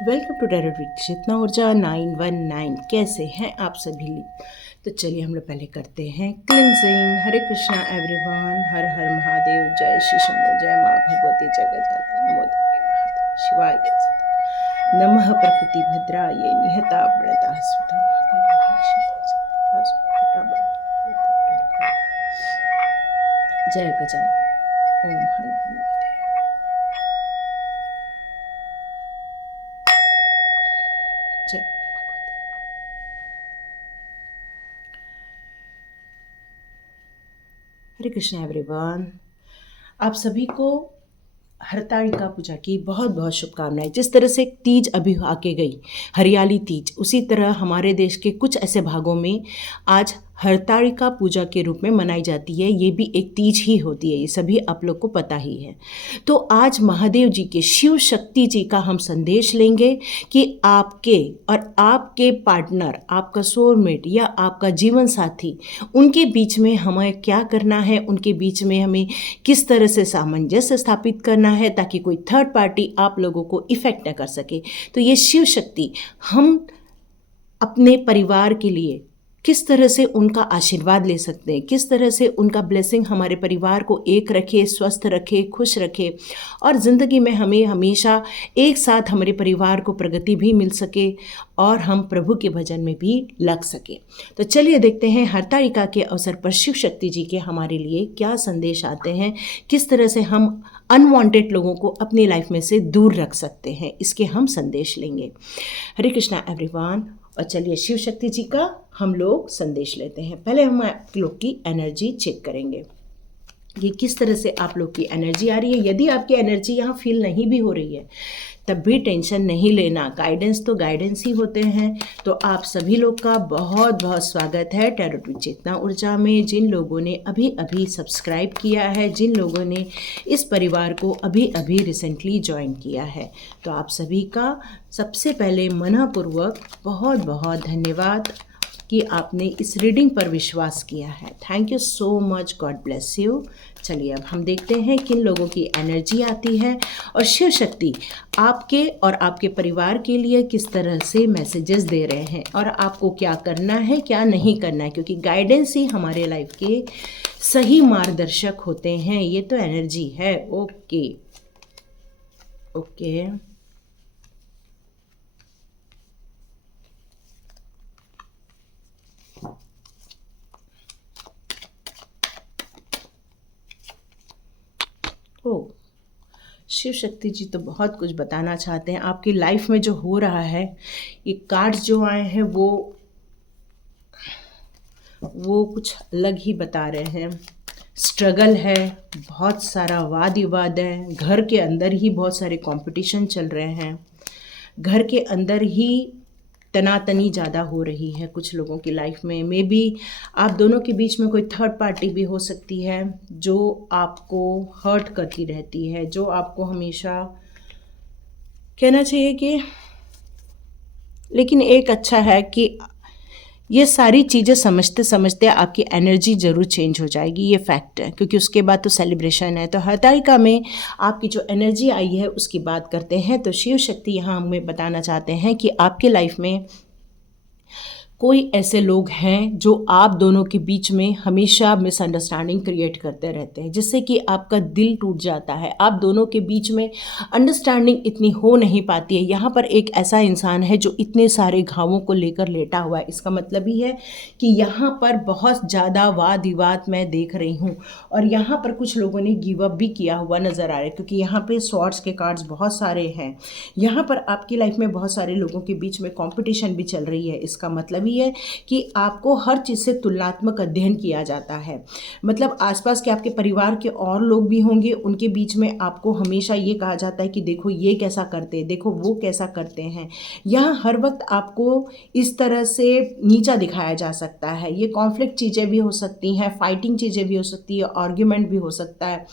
Welcome to terror with चेतना ऊर्जा 919। कैसे हैं आप सभी? तो चलिए हम लोग पहले करते हैं क्लिनजिंग। हरे कृष्णा एवरीवन, हर हर महादेव, जय श्री शंभो, जय माँ भगवती जगजात, नमो देवी महादेव शिवाय, नमः प्रकृति भद्राय निहता प्रणता सुता जय गजानन। ओम हर हनुमते। जय भगवती। हरे कृष्णा एवरीवन, आप सभी को हरतालिका पूजा की बहुत बहुत शुभकामनाएं। जिस तरह से तीज अभी आके गई, हरियाली तीज, उसी तरह हमारे देश के कुछ ऐसे भागों में आज हरतालिका पूजा के रूप में मनाई जाती है। ये भी एक तीज ही होती है, ये सभी आप लोग को पता ही है। तो आज महादेव जी के, शिव शक्ति जी का हम संदेश लेंगे कि आपके और आपके पार्टनर, आपका सोलमेट या आपका जीवन साथी, उनके बीच में हमें क्या करना है, उनके बीच में हमें किस तरह से सामंजस्य स्थापित करना है ताकि कोई थर्ड पार्टी आप लोगों को इफेक्ट न कर सके। तो ये शिव शक्ति हम अपने परिवार के लिए किस तरह से उनका आशीर्वाद ले सकते हैं, किस तरह से उनका ब्लेसिंग हमारे परिवार को एक रखे, स्वस्थ रखे, खुश रखे, और ज़िंदगी में हमें हमेशा एक साथ हमारे परिवार को प्रगति भी मिल सके और हम प्रभु के भजन में भी लग सके। तो चलिए देखते हैं हरतालिका के अवसर पर शिव शक्ति जी के हमारे लिए क्या संदेश आते हैं, किस तरह से हम अनवांटेड लोगों को अपनी लाइफ में से दूर रख सकते हैं, इसके हम संदेश लेंगे। हरे कृष्णा एवरीवन, और चलिए शिव शक्ति जी का हम लोग संदेश लेते हैं। पहले हम आप लोग की एनर्जी चेक करेंगे कि किस तरह से आप लोग की एनर्जी आ रही है। यदि आपकी एनर्जी यहाँ फील नहीं भी हो रही है तब भी टेंशन नहीं लेना, गाइडेंस तो गाइडेंस ही होते हैं। तो आप सभी लोग का बहुत बहुत स्वागत है टेरर विद चेतना ऊर्जा में। जिन लोगों ने अभी अभी सब्सक्राइब किया है, जिन लोगों ने इस परिवार को अभी अभी रिसेंटली ज्वाइन किया है, तो आप सभी का सबसे पहले मनःपूर्वक बहुत बहुत धन्यवाद कि आपने इस रीडिंग पर विश्वास किया है। Thank you so much, God bless you. चलिए अब हम देखते हैं किन लोगों की एनर्जी आती है और शिव शक्ति आपके और आपके परिवार के लिए किस तरह से मैसेजेस दे रहे हैं और आपको क्या करना है, क्या नहीं करना है, क्योंकि गाइडेंस ही हमारे लाइफ के सही मार्गदर्शक होते हैं। ये तो एनर्जी है। ओके ओके, ओ शिव शक्ति जी तो बहुत कुछ बताना चाहते हैं आपकी लाइफ में जो हो रहा है। ये कार्ड्स जो आए हैं वो कुछ अलग ही बता रहे हैं। स्ट्रगल है, बहुत सारा वाद विवाद है, घर के अंदर ही बहुत सारे कंपटीशन चल रहे हैं, घर के अंदर ही तनातनी ज़्यादा हो रही है कुछ लोगों की लाइफ में। मे बी आप दोनों के बीच में कोई थर्ड पार्टी भी हो सकती है जो आपको हर्ट करती रहती है, जो आपको हमेशा कहना चाहिए कि, लेकिन एक अच्छा है कि ये सारी चीज़ें समझते समझते आपकी एनर्जी ज़रूर चेंज हो जाएगी। ये फैक्ट है, क्योंकि उसके बाद तो सेलिब्रेशन है। तो हरतालिका में आपकी जो एनर्जी आई है उसकी बात करते हैं। तो शिव शक्ति यहाँ हमें बताना चाहते हैं कि आपके लाइफ में कोई ऐसे लोग हैं जो आप दोनों के बीच में हमेशा मिसअंडरस्टैंडिंग क्रिएट करते रहते हैं, जिससे कि आपका दिल टूट जाता है। आप दोनों के बीच में अंडरस्टैंडिंग इतनी हो नहीं पाती है। यहाँ पर एक ऐसा इंसान है जो इतने सारे घावों को लेकर लेटा हुआ है। इसका मतलब ही है कि यहाँ पर बहुत ज़्यादा वाद विवाद मैं देख रही हूँ, और यहाँ पर कुछ लोगों ने गिव अप भी किया हुआ नज़र आ रहा है, क्योंकि यहाँ पे स्वॉर्ड्स के कार्ड्स बहुत सारे हैं। यहाँ पर आपकी लाइफ में बहुत सारे लोगों के बीच में कॉम्पिटिशन भी चल रही है। इसका मतलब है कि आपको हर चीज़ से तुलनात्मक अध्ययन किया जाता है। मतलब आसपास के आपके परिवार के और लोग भी होंगे, उनके बीच में आपको हमेशा ये कहा जाता है कि देखो ये कैसा करते हैं, देखो वो कैसा करते हैं। यहाँ हर वक्त आपको इस तरह से नीचा दिखाया जा सकता है। ये कॉन्फ्लिक्ट चीज़ें भी हो सकती हैं, फाइटिंग चीज़ें भी हो सकती है, आर्ग्यूमेंट भी हो सकता है।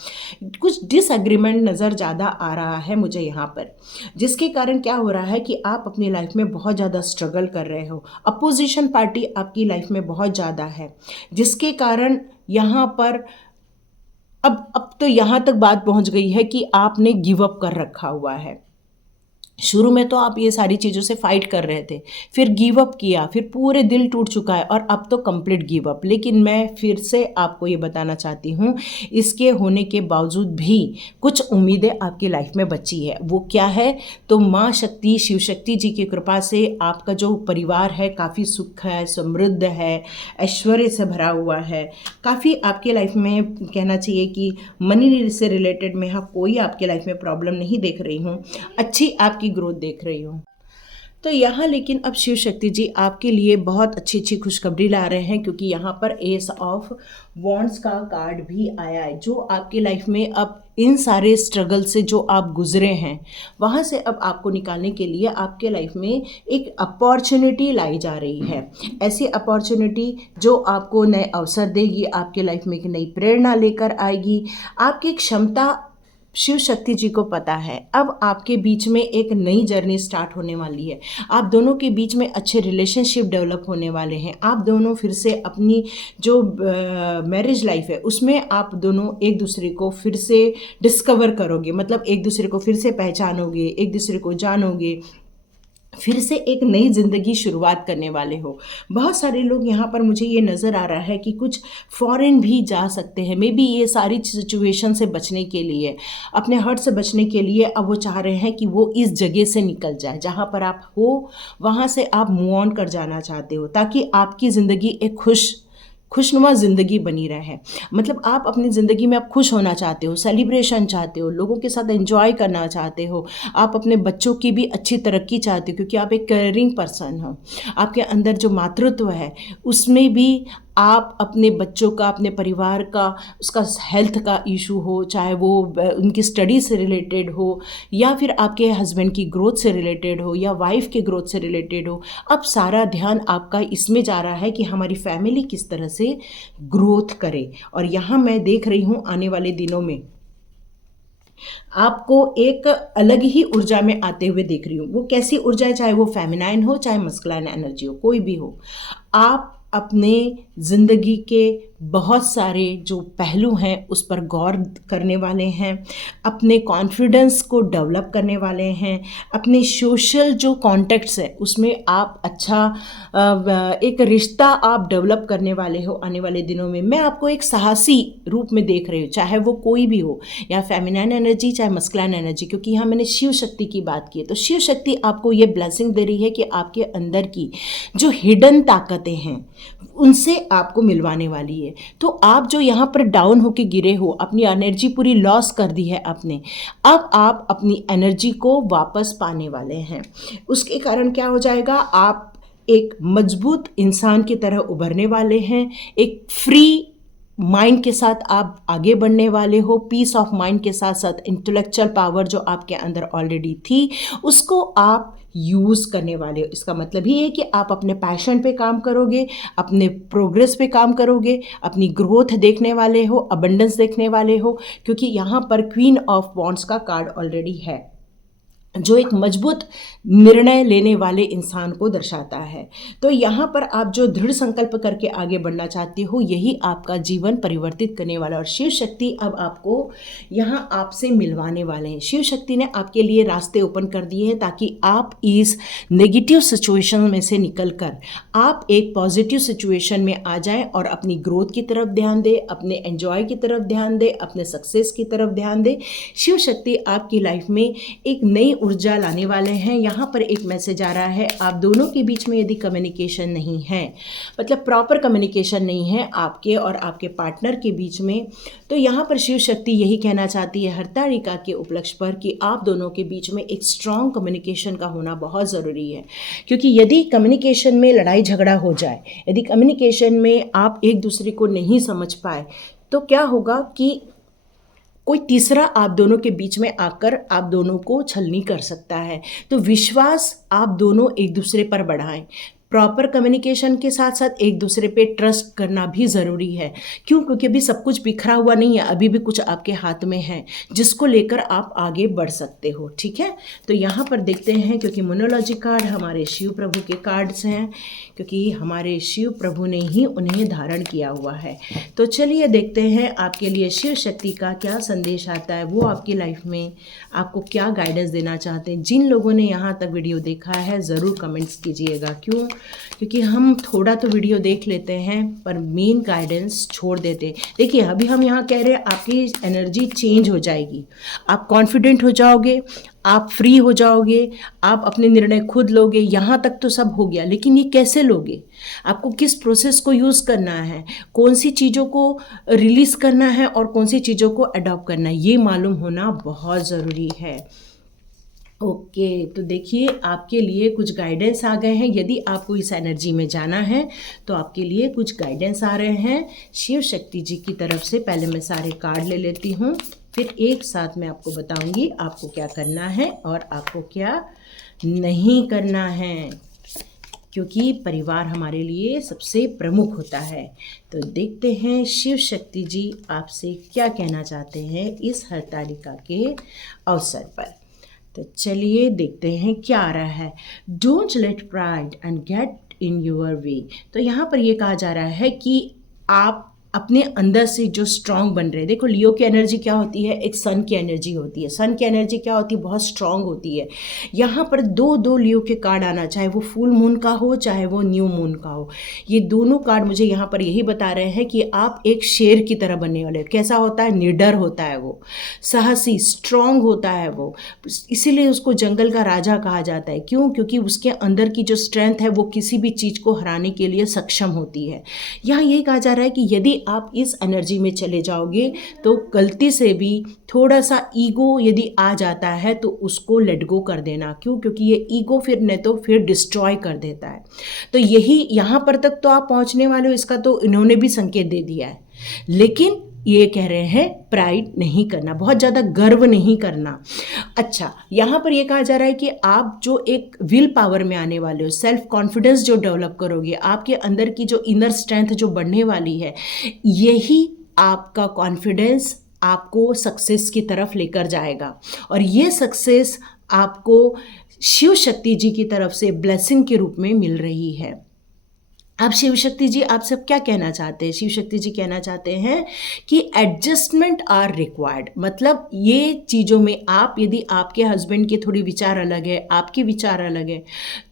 कुछ डिसएग्रीमेंट नज़र ज़्यादा आ रहा है मुझे यहाँ पर, जिसके कारण क्या हो रहा है कि आप अपनी लाइफ में बहुत ज़्यादा स्ट्रगल कर रहे हो। अपोजिशन पार्टी आपकी लाइफ में बहुत ज़्यादा है, जिसके कारण यहाँ पर अब तो यहाँ तक बात पहुँच गई है कि आपने गिव अप कर रखा हुआ है। शुरू में तो आप ये सारी चीज़ों से फाइट कर रहे थे, फिर गिव अप किया, फिर पूरे दिल टूट चुका है और अब तो कंप्लीट गिव अप। लेकिन मैं फिर से आपको ये बताना चाहती हूँ, इसके होने के बावजूद भी कुछ उम्मीदें आपकी लाइफ में बची है। वो क्या है? तो माँ शक्ति, शिव शक्ति जी की कृपा से आपका जो परिवार है काफ़ी सुख है, समृद्ध है, ऐश्वर्य से भरा हुआ है। काफ़ी आपके लाइफ में कहना चाहिए कि मनी से रिलेटेड मैं यहाँ कोई आपके लाइफ में प्रॉब्लम नहीं देख रही हूँ, अच्छी आपकी ग्रोथ देख रही हूँ। तो यहाँ लेकिन अब शिव शक्ति जी आपके लिए बहुत अच्छी अच्छी खुशखबरी ला रहे हैं, क्योंकि यहाँ पर एस ऑफ वॉन्ड्स का कार्ड भी आया है, जो आपके लाइफ में अब इन सारे स्ट्रगल से जो आप गुजरे हैं वहाँ से अब आपको निकालने के लिए आपके लाइफ में एक अपॉर्चुनिटी लाई जा रही है। ऐसी अपॉर्चुनिटी जो आपको नए अवसर देगी, आपके लाइफ में एक नई प्रेरणा लेकर आएगी। आपकी क्षमता शिव शक्ति जी को पता है। अब आपके बीच में एक नई जर्नी स्टार्ट होने वाली है, आप दोनों के बीच में अच्छे रिलेशनशिप डेवलप होने वाले हैं। आप दोनों फिर से अपनी जो मैरिज लाइफ है उसमें आप दोनों एक दूसरे को फिर से डिस्कवर करोगे, मतलब एक दूसरे को फिर से पहचानोगे, एक दूसरे को जानोगे, फिर से एक नई ज़िंदगी शुरुआत करने वाले हो। बहुत सारे लोग यहाँ पर मुझे ये नज़र आ रहा है कि कुछ फॉरेन भी जा सकते हैं, मे बी ये सारी सिचुएशन से बचने के लिए, अपने हर्ट से बचने के लिए अब वो चाह रहे हैं कि वो इस जगह से निकल जाए जहाँ पर आप हो, वहाँ से आप मूव ऑन कर जाना चाहते हो, ताकि आपकी ज़िंदगी एक खुशनुमा ज़िंदगी बनी रहे। मतलब आप अपनी ज़िंदगी में आप खुश होना चाहते हो, सेलिब्रेशन चाहते हो, लोगों के साथ एंजॉय करना चाहते हो, आप अपने बच्चों की भी अच्छी तरक्की चाहते हो, क्योंकि आप एक केयरिंग पर्सन हो। आपके अंदर जो मातृत्व है उसमें भी आप अपने बच्चों का, अपने परिवार का, उसका हेल्थ का इशू हो, चाहे वो उनकी स्टडी से रिलेटेड हो या फिर आपके हस्बैंड की ग्रोथ से रिलेटेड हो या वाइफ के ग्रोथ से रिलेटेड हो, अब सारा ध्यान आपका इसमें जा रहा है कि हमारी फैमिली किस तरह से ग्रोथ करे। और यहाँ मैं देख रही हूँ आने वाले दिनों में आपको एक अलग ही ऊर्जा में आते हुए देख रही हूँ। वो कैसी ऊर्जा है, चाहे वो फेमिनाइन हो चाहे मस्कुलाइन एनर्जी हो, कोई भी हो, आप अपने ज़िंदगी के बहुत सारे जो पहलू हैं उस पर गौर करने वाले हैं, अपने कॉन्फिडेंस को डेवलप करने वाले हैं, अपने सोशल जो कॉन्टेक्ट्स है उसमें आप अच्छा एक रिश्ता आप डेवलप करने वाले हो आने वाले दिनों में। मैं आपको एक साहसी रूप में देख रही हूँ, चाहे वो कोई भी हो, या फेमिनाइन एनर्जी चाहे मस्कुलाइन एनर्जी, क्योंकि यहाँ मैंने शिव शक्ति की बात की है। तो शिव शक्ति आपको ये ब्लेसिंग दे रही है कि आपके अंदर की जो हिडन ताकतें हैं उनसे आपको मिलवाने वाली है। तो आप जो यहाँ पर डाउन होके गिरे हो, अपनी एनर्जी पूरी लॉस कर दी है आपने, अब आप अपनी एनर्जी को वापस पाने वाले हैं। उसके कारण क्या हो जाएगा, आप एक मजबूत इंसान की तरह उभरने वाले हैं, एक फ्री माइंड के साथ आप आगे बढ़ने वाले हो, पीस ऑफ माइंड के साथ साथ इंटेलेक्चुअल पावर जो आपके अंदर ऑलरेडी थी उसको आप यूज़ करने वाले हो। इसका मतलब ये है कि आप अपने पैशन पे काम करोगे, अपने प्रोग्रेस पे काम करोगे, अपनी ग्रोथ देखने वाले हो, अबंडेंस देखने वाले हो, क्योंकि यहाँ पर क्वीन ऑफ वॉन्ड्स का कार्ड ऑलरेडी है जो एक मजबूत निर्णय लेने वाले इंसान को दर्शाता है। तो यहाँ पर आप जो दृढ़ संकल्प करके आगे बढ़ना चाहते हो यही आपका जीवन परिवर्तित करने वाला। और शिव शक्ति अब आपको यहाँ आपसे मिलवाने वाले हैं। शिव शक्ति ने आपके लिए रास्ते ओपन कर दिए हैं ताकि आप इस नेगेटिव सिचुएशन में से निकल कर आप एक पॉजिटिव सिचुएशन में आ जाएं और अपनी ग्रोथ की तरफ ध्यान दें, अपने एंजॉय की तरफ ध्यान दें, अपने सक्सेस की तरफ ध्यान दें। शिव शक्ति आपकी लाइफ में एक नई ऊर्जा लाने वाले हैं। यहाँ पर एक मैसेज आ रहा है, आप दोनों के बीच में यदि कम्युनिकेशन नहीं है, मतलब प्रॉपर कम्युनिकेशन नहीं है आपके और आपके पार्टनर के बीच में, तो यहाँ पर शिव शक्ति यही कहना चाहती है हरतालिका के उपलक्ष्य पर कि आप दोनों के बीच में एक स्ट्रॉन्ग कम्युनिकेशन का होना बहुत ज़रूरी है। क्योंकि यदि कम्युनिकेशन में लड़ाई झगड़ा हो जाए, यदि कम्युनिकेशन में आप एक दूसरे को नहीं समझ पाए, तो क्या होगा कि कोई तीसरा आप दोनों के बीच में आकर आप दोनों को छलनी कर सकता है। तो विश्वास आप दोनों एक दूसरे पर बढ़ाएं, प्रॉपर कम्युनिकेशन के साथ साथ एक दूसरे पे ट्रस्ट करना भी ज़रूरी है। क्यों? क्योंकि अभी सब कुछ बिखरा हुआ नहीं है, अभी भी कुछ आपके हाथ में है जिसको लेकर आप आगे बढ़ सकते हो। ठीक है, तो यहाँ पर देखते हैं, क्योंकि मोनोलॉजी कार्ड हमारे शिव प्रभु के कार्ड्स हैं, क्योंकि हमारे शिव प्रभु ने ही उन्हें धारण किया हुआ है। तो चलिए देखते हैं आपके लिए शिव शक्ति का क्या संदेश आता है, वो आपकी लाइफ में आपको क्या गाइडेंस देना चाहते हैं। जिन लोगों ने यहाँ तक वीडियो देखा है ज़रूर कमेंट्स कीजिएगा। क्यों? क्योंकि हम थोड़ा तो वीडियो देख लेते हैं पर मेन गाइडेंस छोड़ देते हैं। देखिए अभी हम यहाँ कह रहे हैं आपकी एनर्जी चेंज हो जाएगी, आप कॉन्फिडेंट हो जाओगे, आप फ्री हो जाओगे, आप अपने निर्णय खुद लोगे। यहाँ तक तो सब हो गया, लेकिन ये कैसे लोगे? आपको किस प्रोसेस को यूज़ करना है, कौन सी चीज़ों को रिलीज़ करना है और कौन सी चीज़ों को अडॉप्ट करना है, ये मालूम होना बहुत ज़रूरी है। ओके, तो देखिए आपके लिए कुछ गाइडेंस आ गए हैं। यदि आपको इस एनर्जी में जाना है तो आपके लिए कुछ गाइडेंस आ रहे हैं शिव शक्ति जी की तरफ से। पहले मैं सारे कार्ड ले लेती हूँ, फिर एक साथ मैं आपको बताऊंगी आपको क्या करना है और आपको क्या नहीं करना है, क्योंकि परिवार हमारे लिए सबसे प्रमुख होता है। तो देखते हैं शिव शक्ति जी आपसे क्या कहना चाहते हैं इस हरतालिका के अवसर पर। तो चलिए देखते हैं क्या आ रहा है। Don't let pride and get in your way. तो यहाँ पर ये कहा जा रहा है कि आप अपने अंदर से जो स्ट्रांग बन रहे हैं। देखो लियो की एनर्जी क्या होती है, एक सन की एनर्जी होती है। सन की एनर्जी क्या होती है, बहुत स्ट्रांग होती है। यहाँ पर दो लियो के कार्ड आना, चाहे वो फुल मून का हो चाहे वो न्यू मून का हो, ये दोनों कार्ड मुझे यहाँ पर यही बता रहे हैं कि आप एक शेर की तरह बनने वाले। कैसा होता है, निडर होता है वो, साहसी, स्ट्रांग होता है वो, इसीलिए उसको जंगल का राजा कहा जाता है। क्यों? क्योंकि उसके अंदर की जो स्ट्रेंथ है वो किसी भी चीज़ को हराने के लिए सक्षम होती है। यहाँ यही कहा जा रहा है कि यदि आप इस एनर्जी में चले जाओगे तो गलती से भी थोड़ा सा ईगो यदि आ जाता है तो उसको लेट गो कर देना। क्यों? क्योंकि ये ईगो फिर नहीं तो फिर डिस्ट्रॉय कर देता है। तो यही यहाँ पर तक तो आप पहुँचने वाले हो, इसका तो इन्होंने भी संकेत दे दिया है। लेकिन ये कह रहे हैं प्राइड नहीं करना, बहुत ज़्यादा गर्व नहीं करना। अच्छा, यहाँ पर ये कहा जा रहा है कि आप जो एक विल पावर में आने वाले हो, सेल्फ कॉन्फिडेंस जो डेवलप करोगे, आपके अंदर की जो इनर स्ट्रेंथ जो बढ़ने वाली है, यही आपका कॉन्फिडेंस आपको सक्सेस की तरफ लेकर जाएगा। और ये सक्सेस आपको शिव शक्ति जी की तरफ से ब्लेसिंग के रूप में मिल रही है। अब शिव शक्ति जी आप सब क्या कहना चाहते हैं? शिव शक्ति जी कहना चाहते हैं कि एडजस्टमेंट आर रिक्वायर्ड। मतलब ये चीज़ों में आप, यदि आपके हस्बैंड के थोड़ी विचार अलग है, आपके विचार अलग है,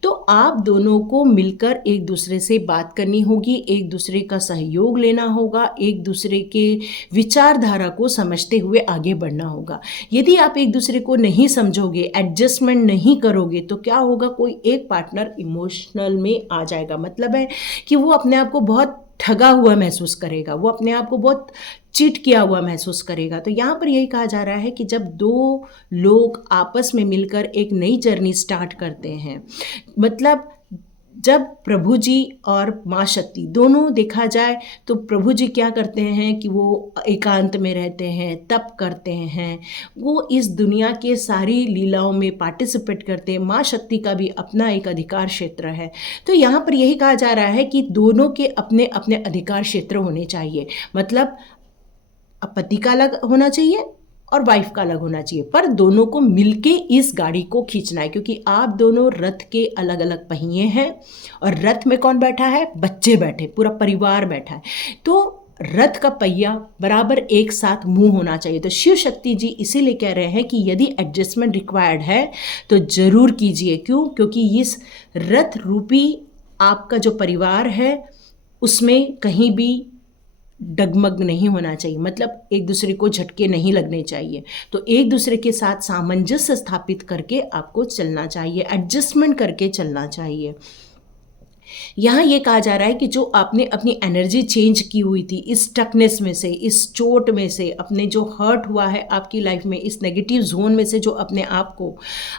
तो आप दोनों को मिलकर एक दूसरे से बात करनी होगी, एक दूसरे का सहयोग लेना होगा, एक दूसरे के विचारधारा को समझते हुए आगे बढ़ना होगा। यदि आप एक दूसरे को नहीं समझोगे, एडजस्टमेंट नहीं करोगे, तो क्या होगा, कोई एक पार्टनर इमोशनल में आ जाएगा। मतलब है कि वो अपने आप को बहुत ठगा हुआ महसूस करेगा, वो अपने आप को बहुत चीट किया हुआ महसूस करेगा। तो यहाँ पर यही कहा जा रहा है कि जब दो लोग आपस में मिलकर एक नई जर्नी स्टार्ट करते हैं, मतलब जब प्रभु जी और माँ शक्ति दोनों देखा जाए तो प्रभु जी क्या करते हैं कि वो एकांत में रहते हैं, तप करते हैं, वो इस दुनिया के सारी लीलाओं में पार्टिसिपेट करते हैं। माँ शक्ति का भी अपना एक अधिकार क्षेत्र है। तो यहाँ पर यही कहा जा रहा है कि दोनों के अपने अपने अधिकार क्षेत्र होने चाहिए। मतलब पति का अलग होना चाहिए और वाइफ का अलग होना चाहिए, पर दोनों को मिलके इस गाड़ी को खींचना है। क्योंकि आप दोनों रथ के अलग अलग पहिए हैं और रथ में कौन बैठा है, बच्चे बैठे, पूरा परिवार बैठा है। तो रथ का पहिया बराबर एक साथ मूव होना चाहिए। तो शिव शक्ति जी इसीलिए कह रहे हैं कि यदि एडजस्टमेंट रिक्वायर्ड है तो ज़रूर कीजिए। क्यों? क्योंकि इस रथ रूपी आपका जो परिवार है उसमें कहीं भी डगमग नहीं होना चाहिए, मतलब एक दूसरे को झटके नहीं लगने चाहिए। तो एक दूसरे के साथ सामंजस्य स्थापित करके आपको चलना चाहिए, एडजस्टमेंट करके चलना चाहिए। यहाँ ये कहा जा रहा है कि जो आपने अपनी एनर्जी चेंज की हुई थी इस स्टकनेस में से, इस चोट में से, अपने जो हर्ट हुआ है आपकी लाइफ में, इस नेगेटिव जोन में से जो अपने आप को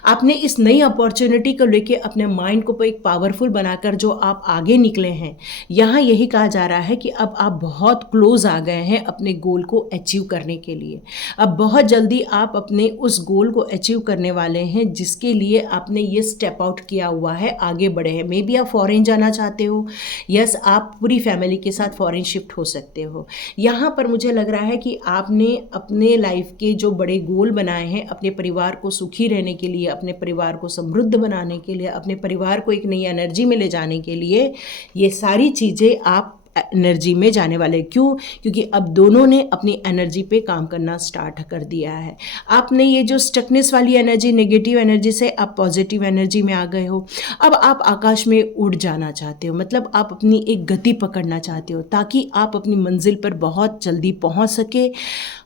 आपने इस नई अपॉर्चुनिटी को लेके अपने माइंड को एक पावरफुल बनाकर जो आप आगे निकले हैं, यहाँ यही कहा जा रहा है कि अब आप बहुत क्लोज आ गए हैं अपने गोल को अचीव करने के लिए। अब बहुत जल्दी आप अपने उस गोल को अचीव करने वाले हैं जिसके लिए आपने ये स्टेप आउट किया हुआ है, आगे बढ़े हैं। मे बी आप फॉरेन जाना चाहते हो, यस आप पूरी फैमिली के साथ फॉरेन शिफ्ट हो सकते हो। यहाँ पर मुझे लग रहा है कि आपने अपने लाइफ के जो बड़े गोल बनाए हैं, अपने परिवार को सुखी रहने के लिए, अपने परिवार को समृद्ध बनाने के लिए, अपने परिवार को एक नई एनर्जी में ले जाने के लिए, ये सारी चीज़ें आप एनर्जी में जाने वाले। क्यों? क्योंकि अब दोनों ने अपनी एनर्जी पे काम करना स्टार्ट कर दिया है। आपने ये जो स्टकनेस वाली एनर्जी, नेगेटिव एनर्जी से आप पॉजिटिव एनर्जी में आ गए हो। अब आप आकाश में उड़ जाना चाहते हो, मतलब आप अपनी एक गति पकड़ना चाहते हो ताकि आप अपनी मंजिल पर बहुत जल्दी पहुंच सके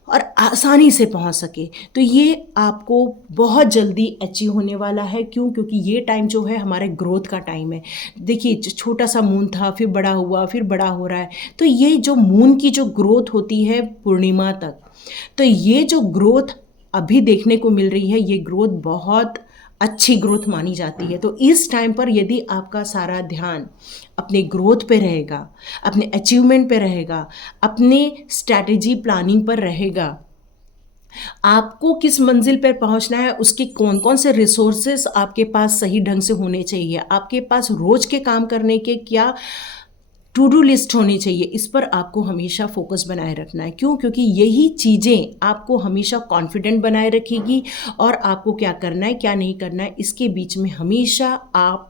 और आसानी से पहुंच सके। तो ये आपको बहुत जल्दी अचीव होने वाला है। क्यों? क्योंकि ये टाइम जो है हमारे ग्रोथ का टाइम है। देखिए छोटा सा मून था, फिर बड़ा हुआ, फिर बड़ा हो रहा है। तो ये जो मून की जो ग्रोथ होती है पूर्णिमा तक, तो ये जो ग्रोथ अभी देखने को मिल रही है, ये ग्रोथ बहुत अच्छी ग्रोथ मानी जाती है। तो इस टाइम पर यदि आपका सारा ध्यान अपने ग्रोथ पे रहेगा, अपने अचीवमेंट पे रहेगा, अपने स्ट्रैटेजी प्लानिंग पर रहेगा, आपको किस मंजिल पर पहुंचना है, उसके कौन कौन से रिसोर्सेस आपके पास सही ढंग से होने चाहिए, आपके पास रोज के काम करने के क्या टू डू लिस्ट होनी चाहिए, इस पर आपको हमेशा फोकस बनाए रखना है। क्यों? क्योंकि यही चीज़ें आपको हमेशा कॉन्फिडेंट बनाए रखेगी और आपको क्या करना है क्या नहीं करना है इसके बीच में हमेशा आप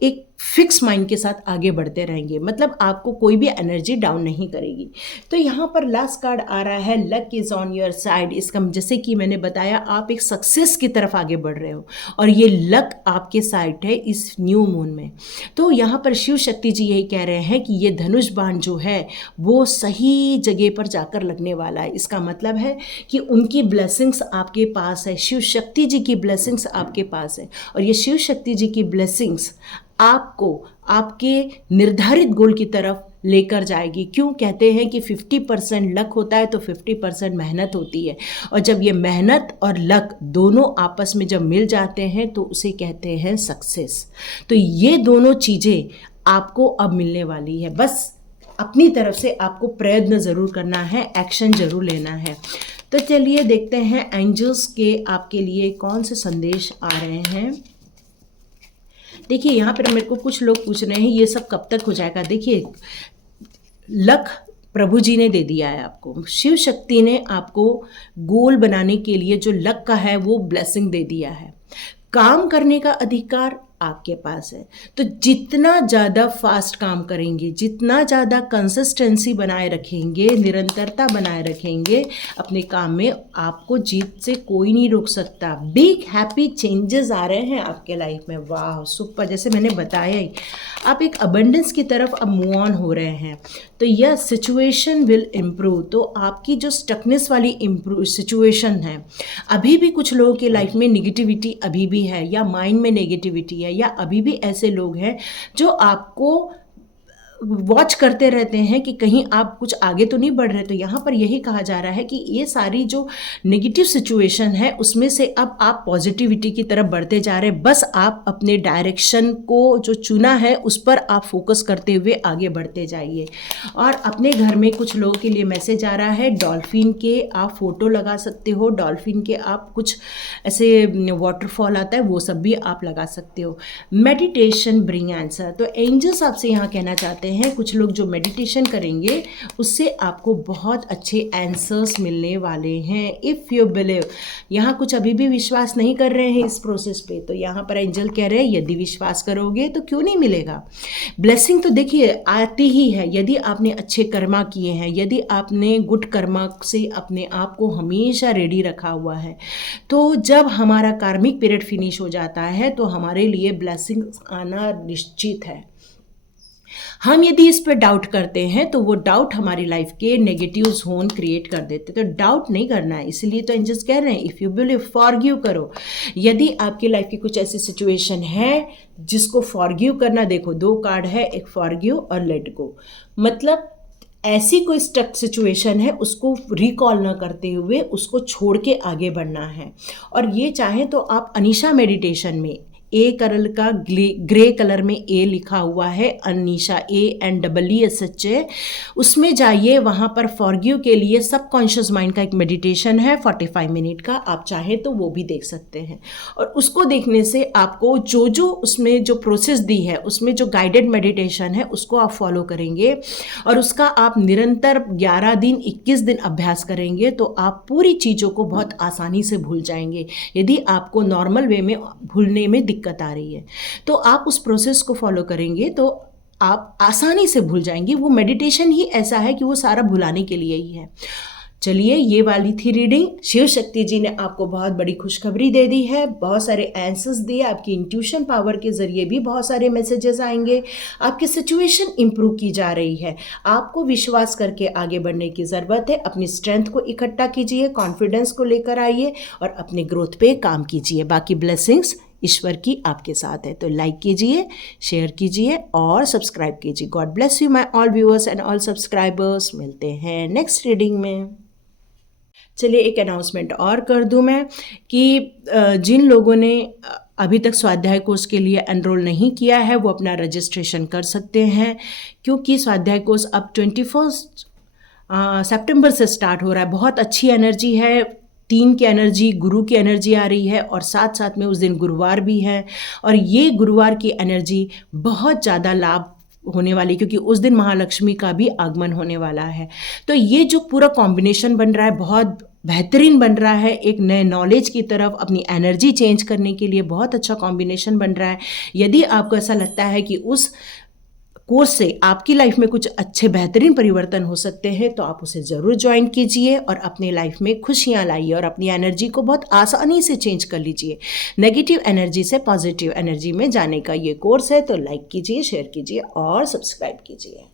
एक फिक्स माइंड के साथ आगे बढ़ते रहेंगे। मतलब आपको कोई भी एनर्जी डाउन नहीं करेगी। तो यहाँ पर लास्ट कार्ड आ रहा है luck is on your side. इसका जैसे कि मैंने बताया, आप एक सक्सेस की तरफ आगे बढ़ रहे हो और ये लक आपके साइड है इस न्यू मून में। तो यहाँ पर शिव शक्ति जी यही कह रहे हैं कि ये धनुष बाण जो है वो सही जगह पर जाकर लगने वाला है। इसका मतलब है कि उनकी ब्लेसिंग्स आपके पास है, शिव शक्ति जी की ब्लेसिंग्स आपके पास है। और ये शिव शक्ति जी की ब्लेसिंग्स आपको आपके निर्धारित गोल की तरफ लेकर जाएगी। क्यों? कहते हैं कि 50% लक होता है तो 50% मेहनत होती है। और जब ये मेहनत और लक दोनों आपस में जब मिल जाते हैं तो उसे कहते हैं सक्सेस। तो ये दोनों चीज़ें आपको अब मिलने वाली है। बस अपनी तरफ से आपको प्रयत्न ज़रूर करना है, एक्शन ज़रूर लेना है। तो चलिए देखते हैं एंजल्स के आपके लिए कौन से संदेश आ रहे हैं। देखिए यहाँ पर मेरे को कुछ लोग पूछ रहे हैं ये सब कब तक हो जाएगा। देखिए लक प्रभु जी ने दे दिया है आपको, शिव शक्ति ने आपको गोल बनाने के लिए जो लक का है वो ब्लेसिंग दे दिया है। काम करने का अधिकार आपके पास है। तो जितना ज़्यादा फास्ट काम करेंगे, जितना ज़्यादा कंसिस्टेंसी बनाए रखेंगे, निरंतरता बनाए रखेंगे अपने काम में, आपको जीत से कोई नहीं रोक सकता। बिग हैप्पी चेंजेस आ रहे हैं आपके लाइफ में। वाह सुपर, जैसे मैंने बताया ही आप एक अबंडेंस की तरफ अब मूव ऑन हो रहे हैं। तो यह सिचुएशन विल इम्प्रूव। तो आपकी जो स्टकनेस वाली इम्प्रूव सिचुएशन है, अभी भी कुछ लोगों के लाइफ में निगेटिविटी अभी भी है, या माइंड में नेगेटिविटी है, या अभी भी ऐसे लोग हैं जो आपको वॉच करते रहते हैं कि कहीं आप कुछ आगे तो नहीं बढ़ रहे। तो यहाँ पर यही कहा जा रहा है कि ये सारी जो नेगेटिव सिचुएशन है उसमें से अब आप पॉजिटिविटी की तरफ बढ़ते जा रहे हैं। बस आप अपने डायरेक्शन को जो चुना है उस पर आप फोकस करते हुए आगे बढ़ते जाइए। और अपने घर में कुछ लोगों के लिए मैसेज आ रहा है, डॉल्फिन के आप फोटो लगा सकते हो, डॉल्फिन के आप कुछ ऐसे वाटरफॉल आता है वो सब भी आप लगा सकते हो। Meditation bring answer. तो एंजल्स आपसे यहाँ कहना चाहते हैं कुछ लोग जो मेडिटेशन करेंगे उससे आपको बहुत अच्छे आंसर्स मिलने वाले हैं। इफ़ यू बिलीव, यहाँ कुछ अभी भी विश्वास नहीं कर रहे हैं इस प्रोसेस पे, तो यहाँ पर एंजल कह रहे हैं यदि विश्वास करोगे तो क्यों नहीं मिलेगा। ब्लेसिंग तो देखिए आती ही है यदि आपने अच्छे कर्मा किए हैं, यदि आपने गुड कर्मा से अपने आप को हमेशा रेडी रखा हुआ है। तो जब हमारा कार्मिक पीरियड फिनिश हो जाता है तो हमारे लिए ब्लेसिंग आना निश्चित है। हम यदि इस पर डाउट करते हैं तो वो डाउट हमारी लाइफ के नेगेटिव जोन क्रिएट कर देते। तो डाउट नहीं करना है, इसलिए तो एंजल्स कह रहे हैं इफ़ यू बिलीव फॉरगिव करो। यदि आपकी लाइफ की कुछ ऐसी सिचुएशन है जिसको फॉरगिव करना, देखो 2 कार्ड है, एक फॉरगिव और लेट गो। मतलब ऐसी कोई स्टक सिचुएशन है उसको रिकॉल ना करते हुए उसको छोड़ के आगे बढ़ना है। और ये चाहे तो आप अनीशा मेडिटेशन में ए कलर का ग्रे कलर में ए लिखा हुआ है, अनीशा ANEESHA। उसमें जाइए, वहाँ पर फॉरगिव के लिए सबकॉन्शियस माइंड का एक मेडिटेशन है 45 मिनट का, आप चाहें तो वो भी देख सकते हैं। और उसको देखने से आपको जो उसमें जो प्रोसेस दी है, उसमें जो गाइडेड मेडिटेशन है उसको आप फॉलो करेंगे और उसका आप निरंतर 11 दिन 21 दिन अभ्यास करेंगे तो आप पूरी चीज़ों को बहुत आसानी से भूल जाएंगे। यदि आपको नॉर्मल वे में भूलने में दिक्कत आ रही है तो आप उस प्रोसेस को फॉलो करेंगे तो आप आसानी से भूल जाएंगे। वो मेडिटेशन ही ऐसा है कि वो सारा भुलाने के लिए ही है। चलिए, ये वाली थी रीडिंग। शिव शक्ति जी ने आपको बहुत बड़ी खुशखबरी दे दी है, बहुत सारे आंसर्स दिए, आपकी इंट्यूशन पावर के ज़रिए भी बहुत सारे मैसेजेस आएंगे, आपकी सिचुएशन इंप्रूव की जा रही है। आपको विश्वास करके आगे बढ़ने की ज़रूरत है। अपनी स्ट्रेंथ को इकट्ठा कीजिए, कॉन्फिडेंस को लेकर आइए और अपने ग्रोथ पे काम कीजिए। बाकी ब्लेसिंग्स ईश्वर की आपके साथ है। तो लाइक कीजिए, शेयर कीजिए और सब्सक्राइब कीजिए। God bless you my all viewers and all subscribers. मिलते हैं नेक्स्ट रीडिंग में। चलिए, एक अनाउंसमेंट और कर दूं मैं कि जिन लोगों ने अभी तक स्वाध्याय कोर्स के लिए एनरोल नहीं किया है वो अपना रजिस्ट्रेशन कर सकते हैं, क्योंकि स्वाध्याय कोर्स अब 21 सितंबर से स्टार्ट हो रहा है। बहुत अच्छी एनर्जी है, 3 की एनर्जी, गुरु की एनर्जी आ रही है और साथ साथ में उस दिन गुरुवार भी है और ये गुरुवार की एनर्जी बहुत ज़्यादा लाभ होने वाली, क्योंकि उस दिन महालक्ष्मी का भी आगमन होने वाला है। तो ये जो पूरा कॉम्बिनेशन बन रहा है बहुत बेहतरीन बन रहा है। एक नए नॉलेज की तरफ अपनी एनर्जी चेंज करने के लिए बहुत अच्छा कॉम्बिनेशन बन रहा है। यदि आपको ऐसा लगता है कि उस कोर्स से आपकी लाइफ में कुछ अच्छे बेहतरीन परिवर्तन हो सकते हैं तो आप उसे ज़रूर ज्वाइन कीजिए और अपने लाइफ में खुशियाँ लाइए और अपनी एनर्जी को बहुत आसानी से चेंज कर लीजिए। नेगेटिव एनर्जी से पॉजिटिव एनर्जी में जाने का ये कोर्स है। तो लाइक कीजिए, शेयर कीजिए और सब्सक्राइब कीजिए।